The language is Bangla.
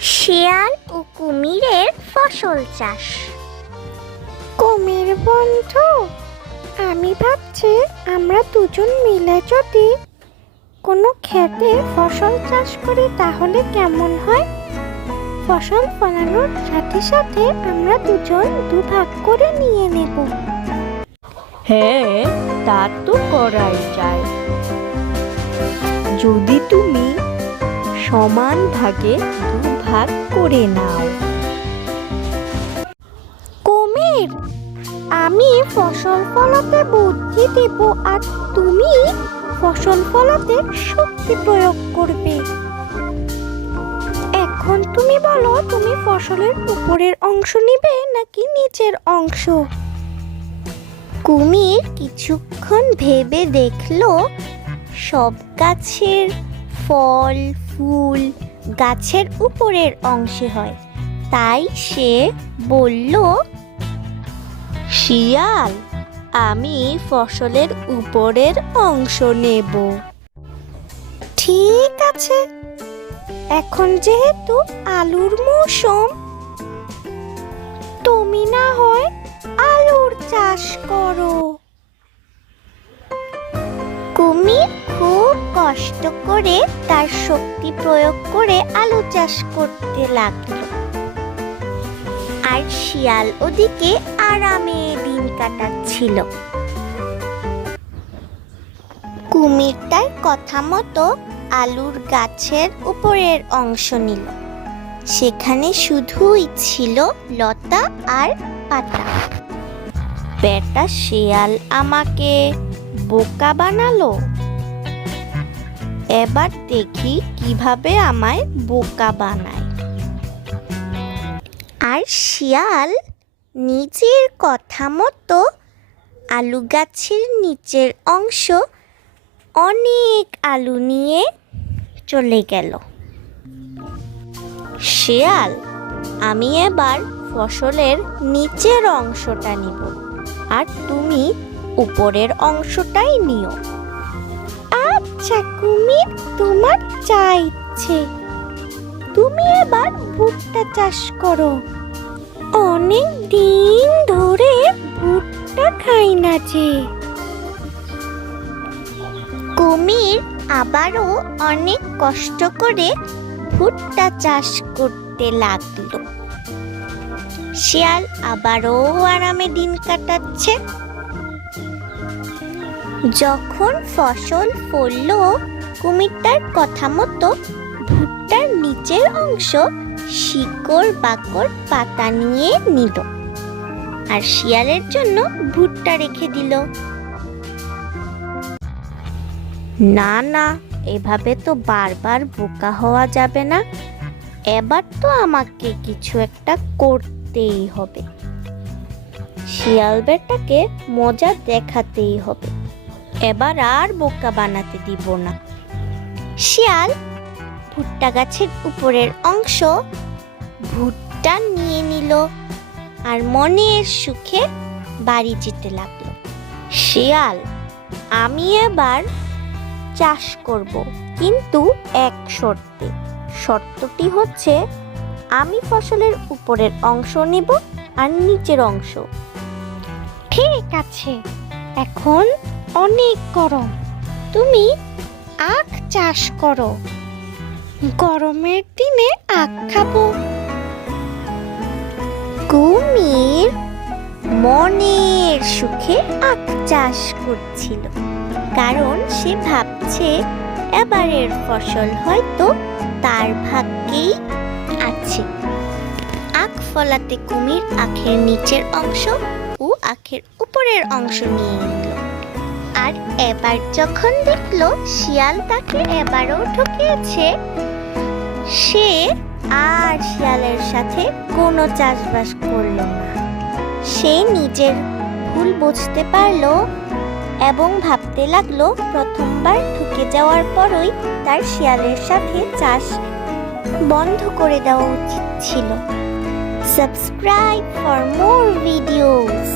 শিয়াল ও কুমিরের ফসল চাষ। কুমির বন্ধু আমি ভাবছি আমরা দুজন মিলে যদি কোনো খেতে ফসল চাষ করি তাহলে কেমন হয়? ফসল ফলানোর সাথে সাথে আমরা দুজন দুভাগ করে নিয়ে নেব। হ্যাঁ তা তো করাই যায়। যদি তুমি সমান ভাগে দুভাগ করে নাও। কুমির, আমি ফসল ফলাতে বুদ্ধি দেব আর তুমি ফসল ফলাতে শক্তি প্রয়োগ করবে। এখন তুমি বলো, তুমি ফসলের উপরের অংশ নিবে নাকি নিচের অংশ? কুমির কিছুক্ষণ ভেবে দেখল, সব গাছের ফল, ফুল গাছের উপরের অংশে হয়। তাই সে বলল, শিয়াল, আমি ফসলের উপরের অংশ নেব। ঠিক আছে, এখন যেহেতু আলুর মৌসুম, তুমি না হয় আলুর চাষ করো। কষ্ট করে তার শক্তি প্রয়োগ করে আলু চাষ করতে লাগল। আর শিয়াল ওদিকে আরামে দিন কাটাচ্ছিল। কুমির তার কথা মতো আলুর গাছের উপরের অংশ নিল। সেখানে শুধুই ছিল লতা আর পাতা। বেটা শিয়াল আমাকে বোকা বানালো? এবার দেখি কীভাবে আমায় বোকা বানায়। আর শিয়াল নিজের কথা মতো আলু গাছের নিচের অংশ অনেক আলু নিয়ে চলে গেল। শিয়াল, আমি এবার ফসলের নিচের অংশটা নিব আর তুমি উপরের অংশটাই নিও। আচ্ছা কুমির তোমার যা ইচ্ছে। তুমি এবার ভুট্টা চাষ করো। অনেক দিন ধরে ভুট্টা খাই না যে। কুমির আবারও অনেক কষ্ট করে ভুট্টা চাষ করতে লাগল। শিয়াল আবারও আরামে দিন কাটাচ্ছে। যখন ফসল ফলল, কুমিরটার কথা মতো ভুট্টার নিচের অংশ শিকড় বাকড় পাতা নিয়ে নিল আর শিয়ালের জন্য ভুট্টা রেখে দিল। না না, এভাবে তো বারবার বোকা হওয়া যাবে না। এবার তো আমাকে কিছু একটা করতেই হবে। শিয়াল বেটাকে মজা দেখাতেই হবে। এবার আর বোকা বানাতে দিব না। শিয়াল ভুট্টা গাছের উপরের অংশ ভুট্টা নিয়ে নিল আর মনের সুখে বাড়ি যেতে লাগল। শিয়াল, আমি এবার চাষ করব, কিন্তু এক শর্তে। শর্তটি হচ্ছে, আমি ফসলের উপরের অংশ নেব আর নিচের অংশ। ঠিক আছে, এখন অনেক গরম। তুমি আখ চাষ করো। গরমের দিনে আখ খাব। কুমির মনের সুখে আখ চাষ করছিল, কারণ সে ভাবছে এবারের ফসল হয়তো তার ভাগ্যেই আছে। আখ ফলাতে কুমির আখের নিচের অংশ ও আখের উপরের অংশ নিয়ে। এবার যখন দেখল শিয়াল তাকে এবারও ঠকিয়েছে, সে আর শিয়ালের সাথে কোনো চাষবাস করল না। সে নিজের ভুল বুঝতে পারল এবং ভাবতে লাগল প্রথমবার ঠকে যাওয়ার পরই তার শিয়ালের সাথে চাষ বন্ধ করে দেওয়া উচিত ছিল। Subscribe for more videos.